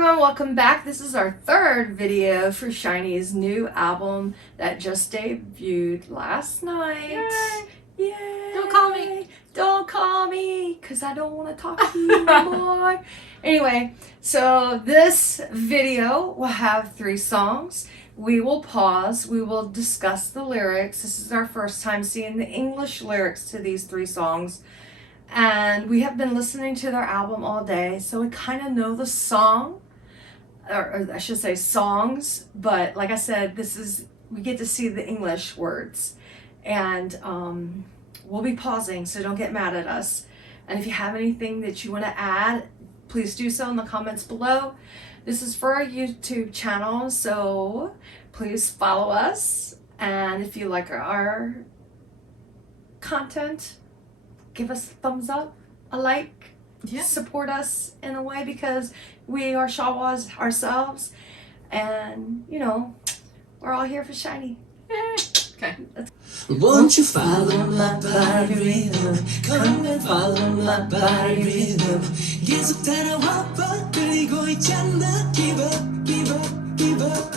everyone, welcome back. This is our third video for SHINee's new album that just debuted last night. Yay! Yay! Don't call me! Don't call me, because I don't want to talk to you anymore. Anyway, so this video will have 3 songs. We will pause, we will discuss the lyrics. This is our first time seeing the English lyrics to these 3 songs. And we have been listening to their album all day, so we kind of know the song, or I should say songs, but like I said, we get to see the English words. And we'll be pausing, so don't get mad at us. And if you have anything that you want to add, please do so in the comments below. This is for our YouTube channel, so please follow us. And if you like our content, give us a thumbs up, a like, support us in a way, because we are Shawols ourselves, and you know, we're all here for SHINee. Okay. Won't you follow my body rhythm? Come and follow my body rhythm. 계속 따라와봐. 끌리고 있잖아. Give up, give up, give up.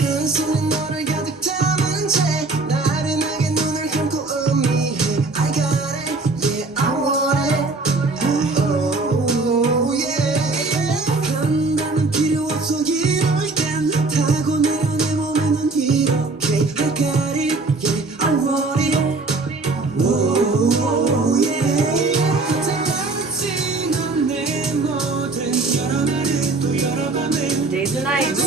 한 손에 너를 가득 담은 채 나른하게 눈을 감고 의미해. I got it, yeah, I want it. Oh, yeah. 한다면 필요 없어 이럴 땐 타고 내려 내 몸에는 이렇게. I got it, yeah, I want it. Oh, yeah. 다같이 넌 내 모든 여러 날을 또 여러 밤을 Days and nights.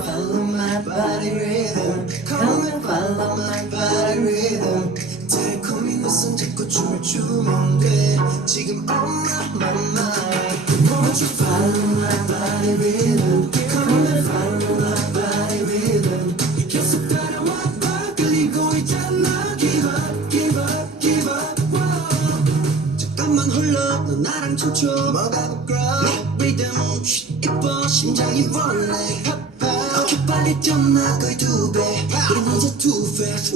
Follow my body rhythm. Come and follow my body rhythm. 달콤히 내 손 잡고 춤을 추면 돼. 지금 on my mind. Won't you follow my body rhythm? Come and follow my body rhythm. 계속 따라와봐. 끌리고 있잖아. Give up, give up, give up. Whoa. 잠깐만 홀러. 너 나랑 춤춰. 뭐가 부끄러워. 내 리듬 이뻐. 심장이 원래 어깨 빨리 뛰어나 거의 2배. 우린 이제 too fast.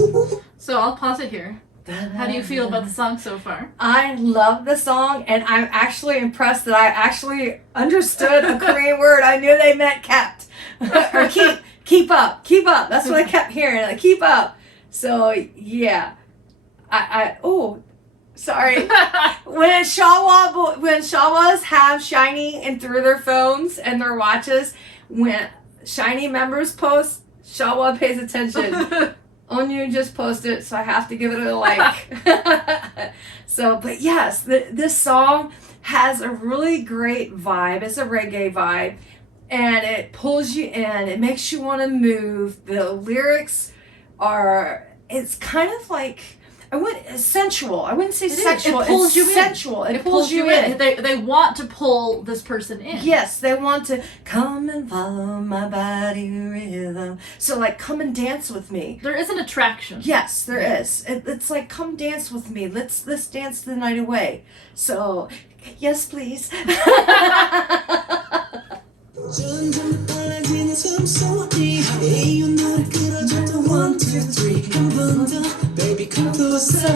So I'll pause it here. How do you feel about the song so far? I love the song, and I'm actually impressed that I actually understood a Korean word. I knew they meant kept or keep up. That's what I kept hearing, like keep up. So yeah, oh, sorry. when Shawas have SHINee and through their phones and their watches, when SHINee members post, Shawol pays attention. Onyu just posted, so I have to give it a like. So, but yes, this song has a really great vibe. It's a reggae vibe, and it pulls you in. It makes you want to move. The lyrics are, it's kind of like, sensual. I wouldn't say sexual. It pulls you sensual. in. It pulls you in. They want to pull this person in. Yes, they want to come and follow my body rhythm. So like, come and dance with me. There is an attraction. Yes, there is. It's like, come dance with me. Let's dance the night away. So, yes, please. 점점 빨라지는 숨소리 이유는 끌어줘도 1, 2, 3 한 번 더 baby come closer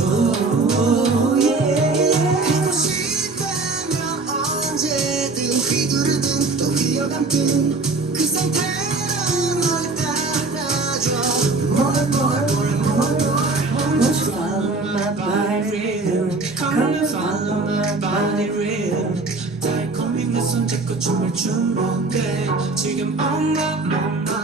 oh yeah 하고 싶다면 언제든 휘두르든 또 휘어감든 그 상태로 널 따라줘 more Won't you follow my body rhythm Come and follow my body rhythm 달콤히 내 손 잡고 춤을 추면 돼 지금 on my mind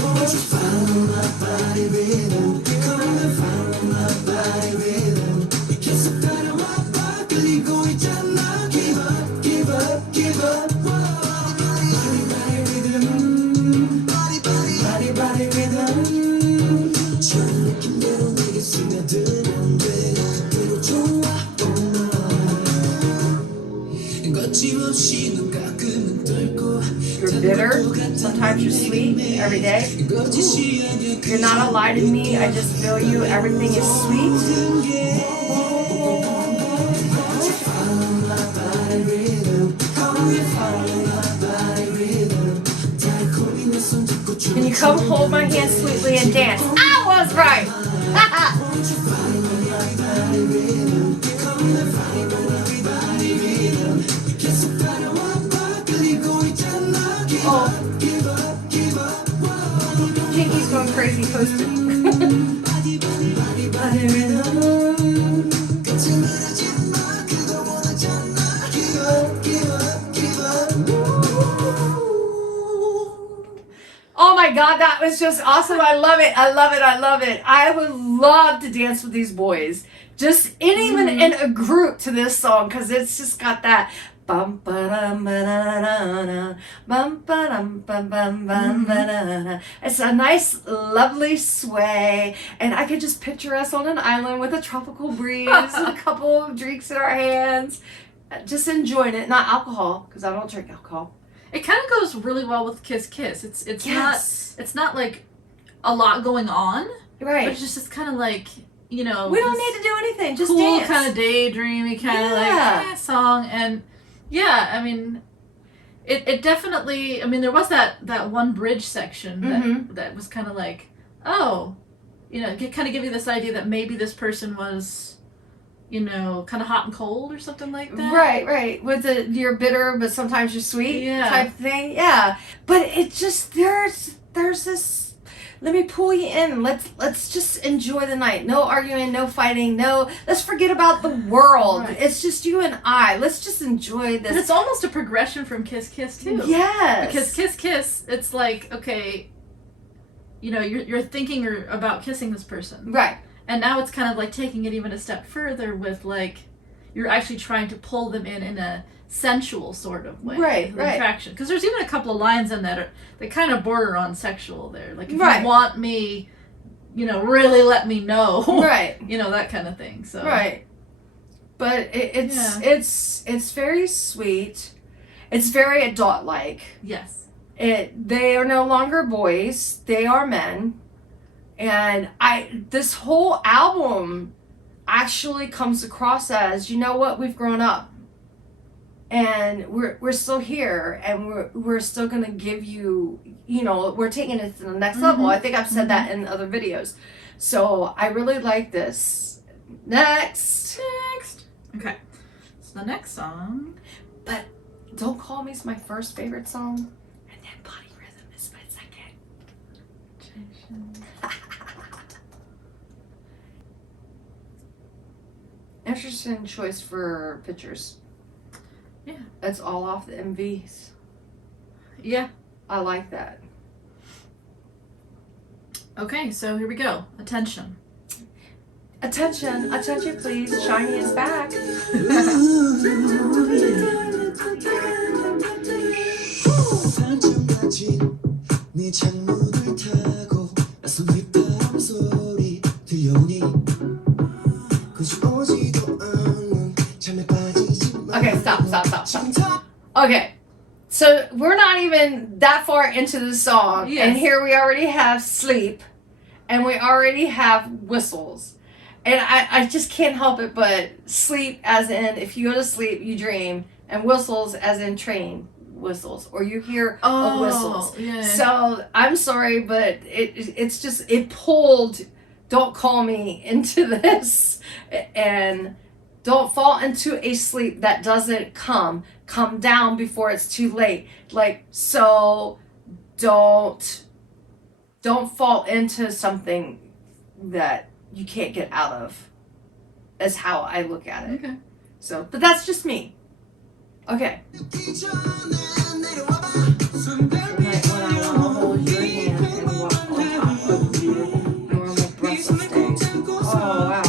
Won't you follow my body rhythm Come and follow my body rhythm 계속 따라와봐 끌리고 있잖아 Give up, give up, give up Body, body rhythm Body, body, body rhythm 처음 느낌대로 내게 스며들면 돼 그대로 좋아 You're bitter, sometimes you're sweet, every day. Ooh. You're not a lie to me, I just feel you, everything is sweet. Can you come hold my hand sweetly and dance? I was right! supposed to. Oh my god, that was just awesome. I love it. I love it. I love it. I would love to dance with these boys. Just even in a group to this song, because it's just got that bum ba-dum ba-da-da-da, bum ba-dum bum bum bum ba-da-da. It's a nice, lovely sway, and I could just picture us on an island with a tropical breeze and a couple of drinks in our hands, just enjoying it. Not alcohol, because I don't drink alcohol. It kind of goes really well with Kiss Kiss. It's not like a lot going on, Right. but it's just kind of like, you know, We don't need to do anything. Just cool dance. kind of daydreamy kind of like song. And yeah, I mean, it definitely, I mean, there was that one bridge section that was kind of like, oh, you know, kind of give you this idea that maybe this person was, you know, kind of hot and cold or something like that. Right. With you're bitter, but sometimes you're sweet type thing. Yeah. But it just, there's this, let me pull you in. Let's just enjoy the night. No arguing, no fighting, let's forget about the world. Right. It's just you and I. Let's just enjoy this. And it's almost a progression from Kiss Kiss too. Yes. Because Kiss Kiss, it's like, okay, you know, you're thinking about kissing this person. Right. And now it's kind of like taking it even a step further with like, you're actually trying to pull them in a sensual sort of way. Right. Attraction. Because there's even a couple of lines in that kind of border on sexual there. Like, if Right. you want me, you know, really let me know. Right. You know, that kind of thing. So. Right. But it's very sweet. It's very adult-like. Yes. They are no longer boys. They are men. And this whole album actually comes across as, you know what, we've grown up. And we're still here, and we're still gonna give you, you know, we're taking it to the next level. I think I've said that in other videos. So I really like this. Next. Okay. So the next song. But Don't Call Me is my first favorite song, and then Body Rhythm is my second. Interesting choice for pictures. Yeah. It's all off the MVs. Yeah. I like that. Okay, so here we go. Attention. Attention please. SHINee is back. 네 창문을 타고 낯선 휘파람 소리 들려오니 거짓 오지도 않는 잠에 빠지지 마. Okay, stop. Okay, so we're not even that far into the song, Yes. and here we already have sleep, and we already have whistles. And I just can't help it but sleep as in if you go to sleep, you dream, and whistles as in train whistles, or you hear of whistles. Yeah. So I'm sorry, but it's just, it pulled Don't Call Me into this, and don't fall into a sleep that doesn't come down before it's too late. Like, so don't fall into something that you can't get out of, is how I look at it. Okay. So, but that's just me. Okay. Tonight when I want to hold your hand and walk on top of normal Brussels days. Oh, wow.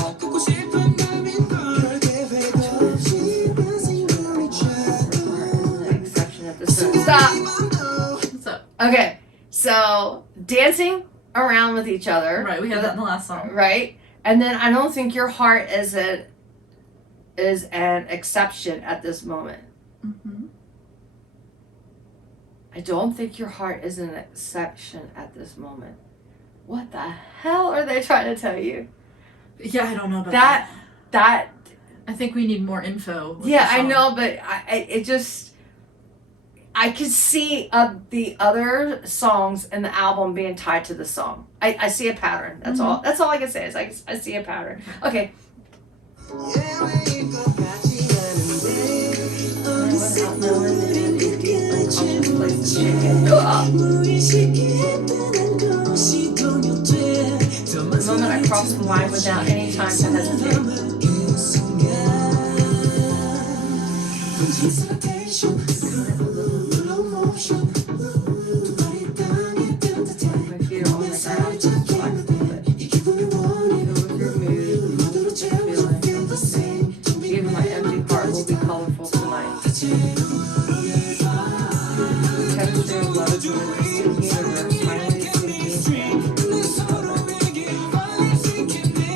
An exception at this time. Stop! What's up? Okay, so dancing around with each other. Right, we had that in the last song. Right? And then I don't think your heart is an exception at this moment. Mm-hmm. I don't think your heart is an exception at this moment. What the hell are they trying to tell you? Yeah, I don't know about that. That I think we need more info. with yeah, the I song. know, but I could see the other songs in the album being tied to the song. I see a pattern. That's all. That's all I can say is I see a pattern. Okay. the moment I cross the line without any time to hesitate. My feet are on the ground, just relax a little bit. Feel with your mood, feeling. Even my empty heart will be colorful tonight. Texture of love in the distant universe finally sinking in.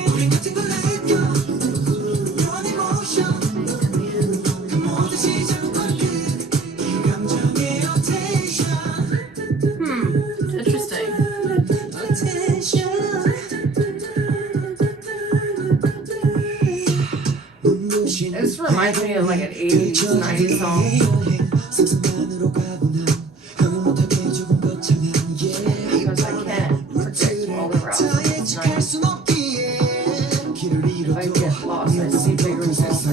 Interesting. This reminds me of like an 80s, 90s song. Because I can't predict all the routes of this night. If I get lost, I see bigger movements.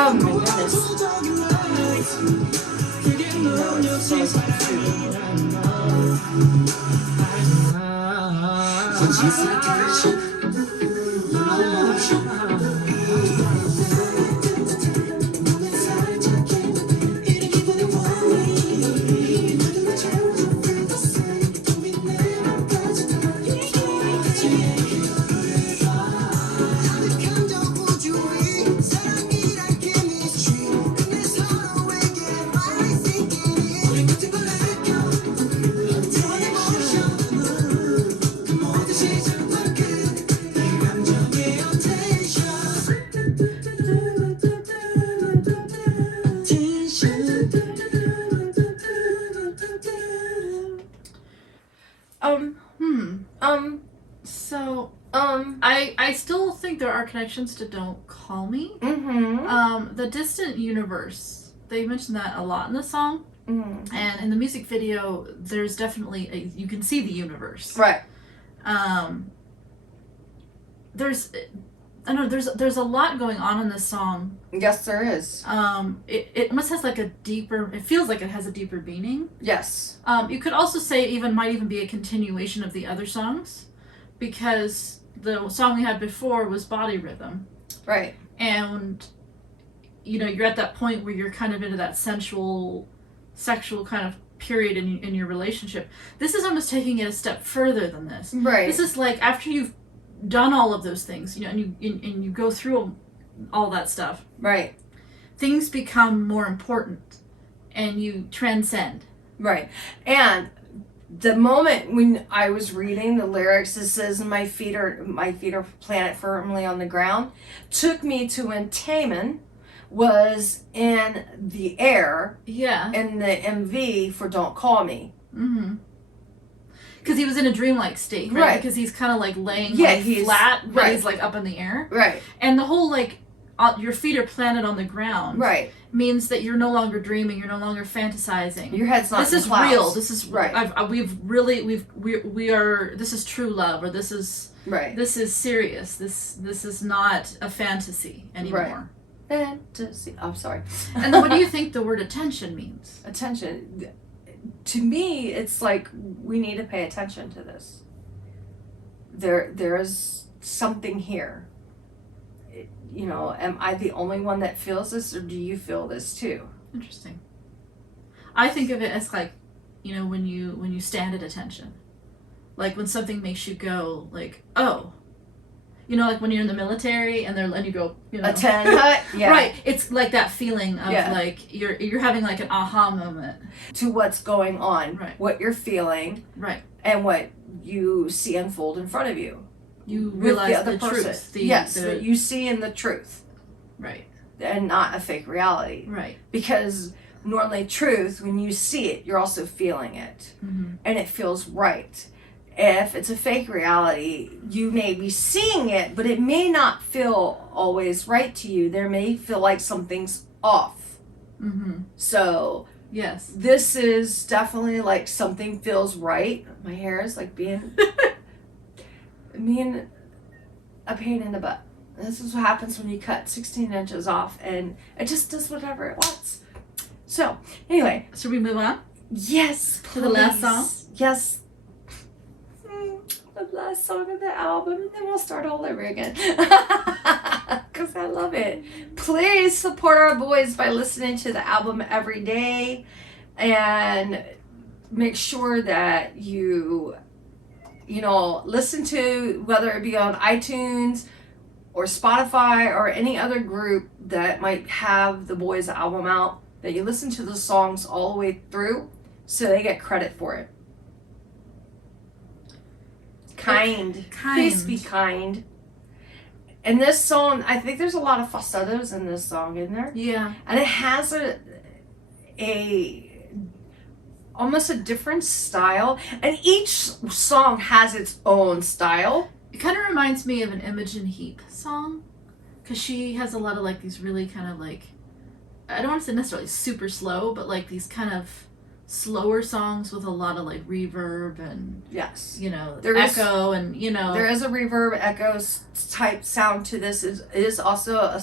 Oh my goodness. So, I still think there are connections to Don't Call Me. The distant universe, they mentioned that a lot in the song. And in the music video, there's definitely, you can see the universe. Right. There's a lot going on in this song. Yes, there is. It almost has like it feels like it has a deeper meaning. Yes. You could also say it might even be a continuation of the other songs, because the song we had before was Body Rhythm. Right. And, you're at that point where you're kind of into that sexual kind of period in your relationship. This is almost taking it a step further than this. Right. This is like after you've done all of those things, and you go through all that stuff. Right. Things become more important, and you transcend. Right. And the moment when I was reading the lyrics, it says my feet are planted firmly on the ground, took me to when Taman was in the air. Yeah. In the MV for Don't Call Me. Because he was in a dreamlike state, right? Because he's kind of like laying flat, but he's like up in the air. Right. And the whole your feet are planted on the ground. Right. Means that you're no longer dreaming. You're no longer fantasizing. Your head's not. This is clouds. real. This is right. We are. This is true love, or this is right. This is serious. This is not a fantasy anymore. Right. Fantasy. I'm sorry. And then, what do you think the word attention means? Attention. To me, it's like we need to pay attention to this. There is something here. Am I the only one that feels this, or do you feel this too? Interesting. I think of it as like, when you stand at attention, like when something makes you go like, oh, you know, like when you're in the military and you go, you know, A 10 hut? Yeah. right. It's like that feeling of Yeah. like you're having like an aha moment. To what's going on, Right. what you're feeling, Right. and what you see unfold in front of you. You With realize the other person. truth. Yes, that you see in the truth. Right. And not a fake reality. Right. Because normally truth, when you see it, you're also feeling it. Mm-hmm. And it feels right. If it's a fake reality, you may be seeing it, but it may not feel always right to you. There may feel like something's off. Mm-hmm. So Yes. this is definitely like something feels right. My hair is like being a pain in the butt. This is what happens when you cut 16 inches off and it just does whatever it wants. So, anyway. Should we move on? Yes, please. To the last song? Yes. The last song of the album, and then we'll start all over again. Because I love it. Please support our boys by listening to the album every day. And make sure that you listen to, whether it be on iTunes or Spotify or any other group that might have the boys' album out, that you listen to the songs all the way through so they get credit for it. Kind. Please be kind. And this song, I think there's a lot of falsettos in this song, isn't there? Yeah. And it has a almost a different style, and each song has its own style. It kind of reminds me of an Imogen Heap song, because she has a lot of like these really kind of like, I don't want to say necessarily super slow, but like these kind of slower songs with a lot of like reverb and Yes, there echo and there is a reverb echo type sound to this. It is also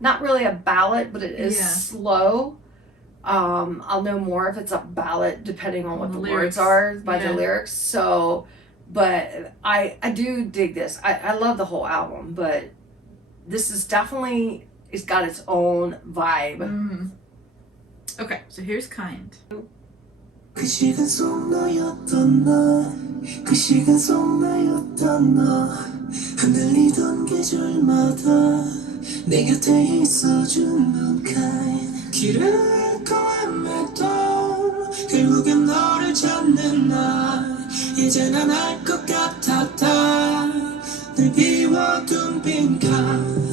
not really a ballad, but it is slow. I'll know more if it's a ballad depending on what the words are by the lyrics. So, but I do dig this. I love the whole album, but this is definitely, it's got its own vibe. Mm-hmm. Okay, so here's Kind. 그 시간 속 너였던 나, 그 시간 속 나였던 너, 흔들리던 계절마다 내 곁에 있어주는 kind. 길을 잃고 헤매도 결국엔 너를 찾는 나, 이제 난 알 것 같았다. 늘 비워둔 빈칸,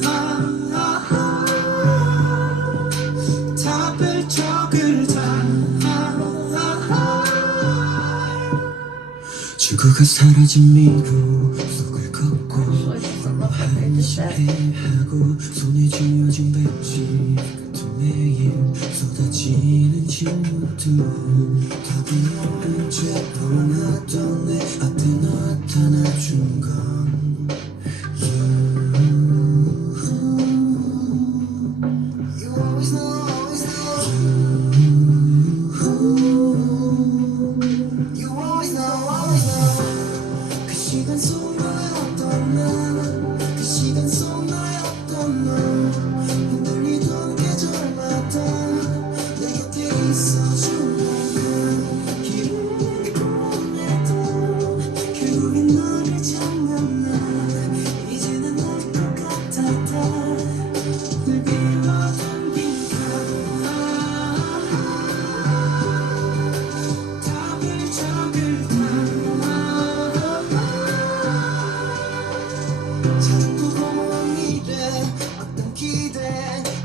답을 적을 다. 지구가 사라진 미로 속을 걷고 한심해하고 손에 쥐어진 백지 같은 매일 쏟아지는 질문들 답은 없는 채 보나던 내 앞에 나타나준 건 You always know, always know. You always know, always know. 그 시간 속 나였던 나, 그 시간 속 나였던 너, 흔들리던 계절마다 내 곁에 있어준 나, 길을 잃고 헤매도 결국엔 너를 찾는 나, 이제는 알 것 같았다. 늘 비워둔 빈칸, 답을 적을 자꾸 공허한 미래 어떤 기대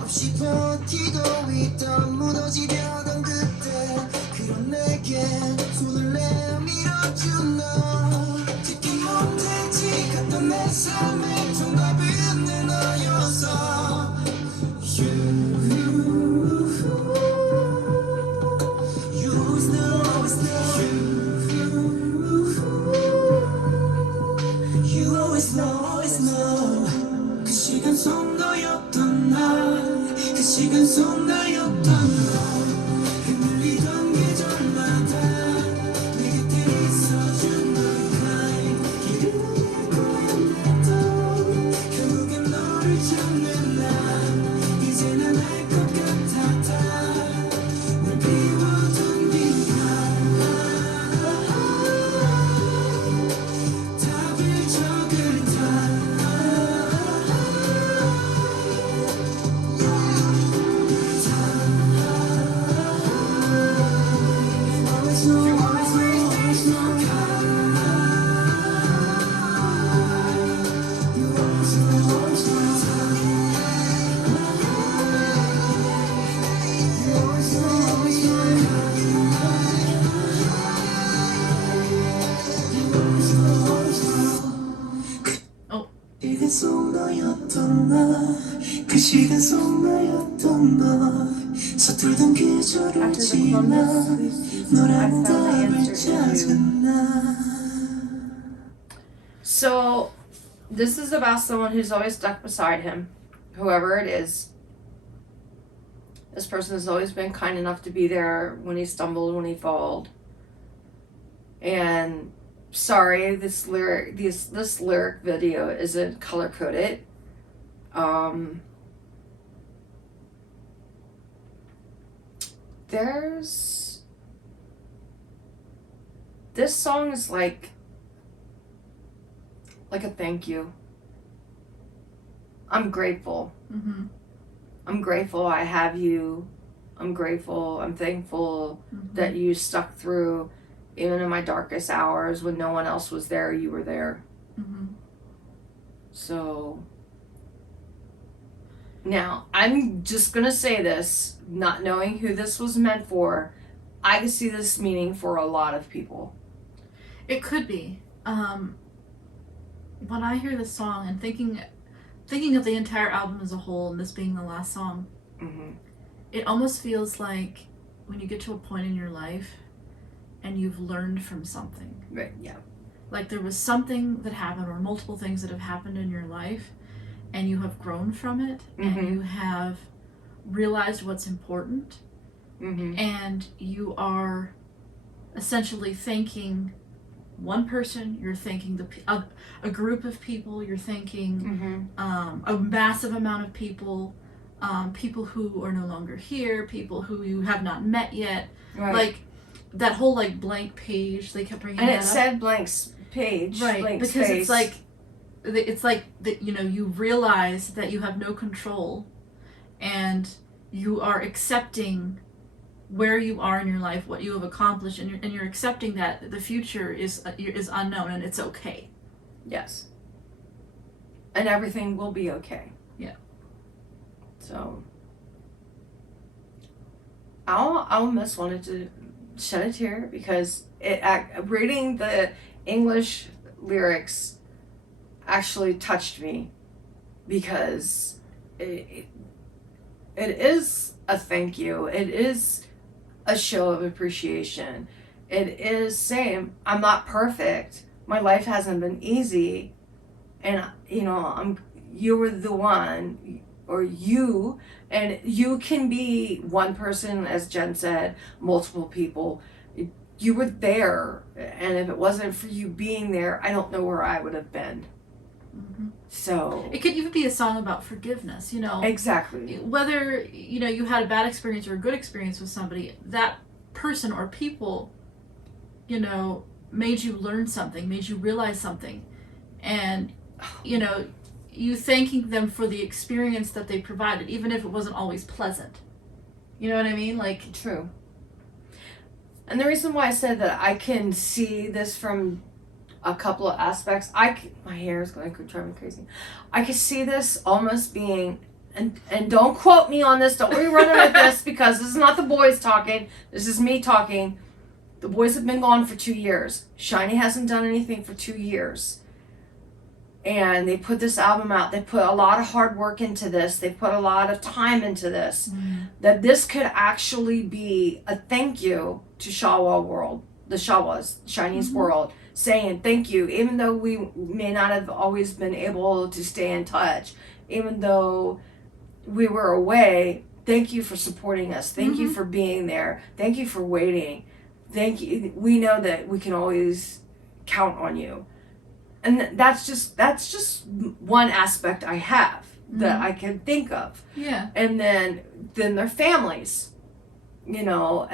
없이 버티고 있던 무너지려던 그때 그런 내게 손을 내밀어준 너 듣기 못했지 같던 내 삶의 정답은 내 너였어 You always know, always know. You always know, always know. 그 시간 속 너였던 나, 그 시간 속 나였던 너, 흔들리던 계절마다 내 곁에 있어준 너의 kind. 길을 잃고 헤매도 결국엔 너를 찾는 나, 이제 난 알 것 같았다. 널 비워둔 빈칸, 답을 적을 다. 시간 속 나였던 너 서툴던 계절을 After the 지나 Columbus, I 너라는 found the 답을 answer into. 찾은 나 So, this is about someone who's always stuck beside him, whoever it is. This person has always been kind enough to be there when he stumbled, when he falled. And sorry, this lyric video isn't color coded. This song is like a thank you. I'm grateful. Mm-hmm. I'm grateful I have you. I'm grateful, I'm thankful that you stuck through. Even in my darkest hours when no one else was there, you were there. Mm-hmm. So, now, I'm just gonna say this, not knowing who this was meant for, I can see this meaning for a lot of people. It could be. When I hear this song and thinking of the entire album as a whole and this being the last song, it almost feels like when you get to a point in your life and you've learned from something. Right, yeah. Like there was something that happened or multiple things that have happened in your life and you have grown from it and you have realized what's important and you are essentially thanking one person, you're thanking a group of people, you're thanking a massive amount of people, people who are no longer here, people who you have not met yet. Right. Like that whole like blank page, they kept bringing and that it up. said blank page, right? Blank because space. it's like that, you know, you realize that you have no control, and you are accepting where you are in your life, what you have accomplished, and you're accepting that the future is unknown and it's okay. Yes. And everything will be okay. Yeah. So, I almost wanted to shed a tear because reading the English lyrics actually touched me, because it is a thank you. It is a show of appreciation. It is saying, I'm not perfect. My life hasn't been easy. And, you know, you were the one, or you, and you can be one person, as Jen said, multiple people. You were there. And if it wasn't for you being there, I don't know where I would have been. So it could even be a song about forgiveness, you know. Exactly. Whether, you know, you had a bad experience or a good experience with somebody, that person or people, you know, made you learn something, made you realize something. And, you know, you thanking them for the experience that they provided, even if it wasn't always pleasant. You know what I mean? Like, true. And the reason why I said that I can see this from a couple of aspects, my hair is going to drive me crazy. I could see this almost being, and don't quote me on this, don't be running with this, because this is not the boys talking, this is me talking. The boys have been gone for 2 years. SHINee hasn't done anything for 2 years. And they put this album out. They put a lot of hard work into this. They put a lot of time into this. That this could actually be a thank you to Shawol World, the Shawols, SHINee's world, saying thank you, even though we may not have always been able to stay in touch, even though we were away. Thank you for supporting us. Thank you for being there. Thank you for waiting. Thank you. We know that we can always count on you. And that's just one aspect I have that I can think of. yeah. And then their families, you know,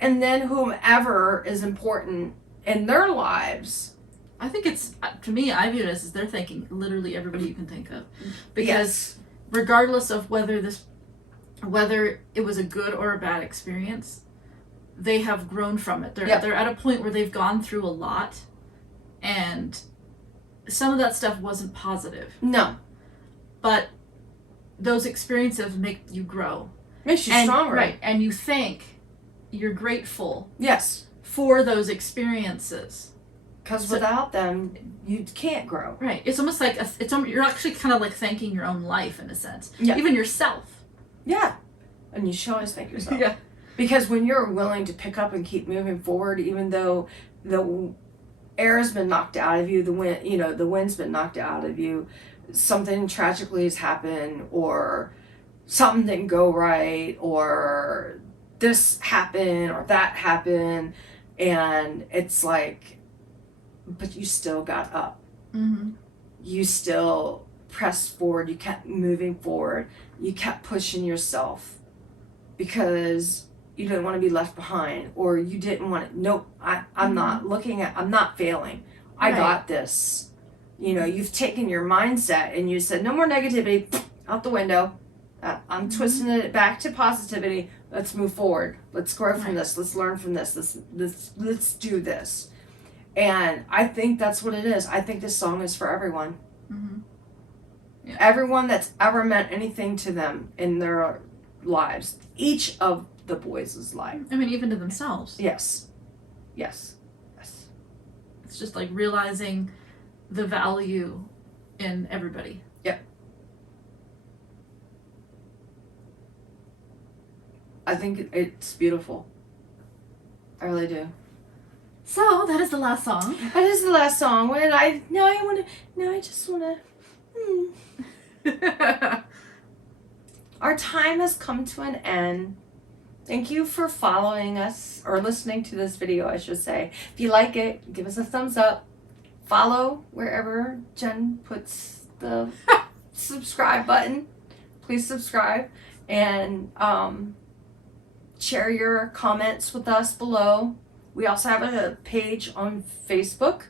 and then whomever is important in their lives. I think it's, to me, I view it as they're thanking literally everybody you can think of. Because regardless of whether it was a good or a bad experience, they have grown from it. They're at a point where they've gone through a lot, and some of that stuff wasn't positive. No. But those experiences make you grow. Makes you stronger. Right. And you're grateful. Yes. For those experiences. Because So- without them, you can't grow. Right. It's almost like you're actually kind of like thanking your own life in a sense. Yeah. Even yourself. Yeah. And you should always thank yourself. Yeah. Because when you're willing to pick up and keep moving forward, even though the air's been knocked out of you, the wind's been knocked out of you, something tragically has happened, or something didn't go right, or this happened or that happened, and it's like, but you still got up. Mm-hmm. You still pressed forward. You kept moving forward. You kept pushing yourself because you didn't want to be left behind, or you didn't want to, nope, I'm not failing. I Right. got this. You've taken your mindset and you said, no more negativity, out the window. I'm twisting it back to positivity. Let's move forward. Let's grow from Right. this. Let's learn from this. Let's do this. And I think that's what it is. I think this song is for everyone. Mm-hmm. Yeah. Everyone that's ever meant anything to them in their lives. Each of the boys' life. I mean, even to themselves. Yes. Yes. Yes. It's just like realizing the value in everybody. I think it's beautiful. I really do. So that is the last song. That is the last song. I just wanna Our time has come to an end. Thank you for following us, or listening to this video, I should say. If you like it, give us a thumbs up. Follow wherever Jen puts the subscribe button. Please subscribe, and share your comments with us below. We also have a page on Facebook.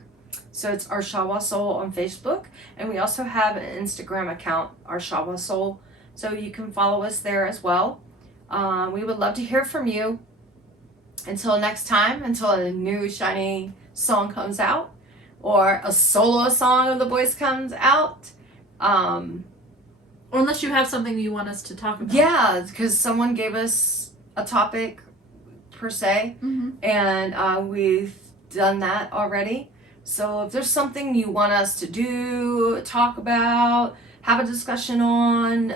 So it's our Shawol Soul on Facebook. And we also have an Instagram account, our Shawol Soul. So you can follow us there as well. We would love to hear from you. Until next time, until a new SHINee song comes out, or a solo song of the boys comes out. Or unless you have something you want us to talk about. Yeah, because someone gave us a topic per se, Mm-hmm. and we've done that already. So if there's something you want us to do, talk about, have a discussion on,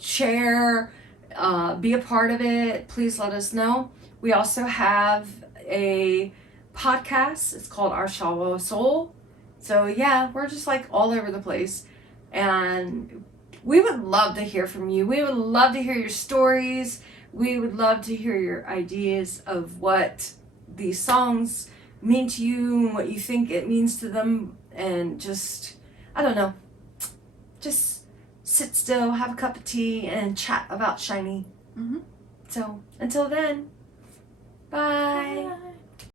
share, be a part of it, please let us know. We also have a podcast. It's called Our Shawol Soul. So yeah, we're just like all over the place, and we would love to hear from you. We would love to hear your stories. We would love to hear your ideas of what these songs mean to you and what you think it means to them, and just, I don't know, just sit still, have a cup of tea, and chat about SHINee. Mm-hmm. So until then, bye. Bye.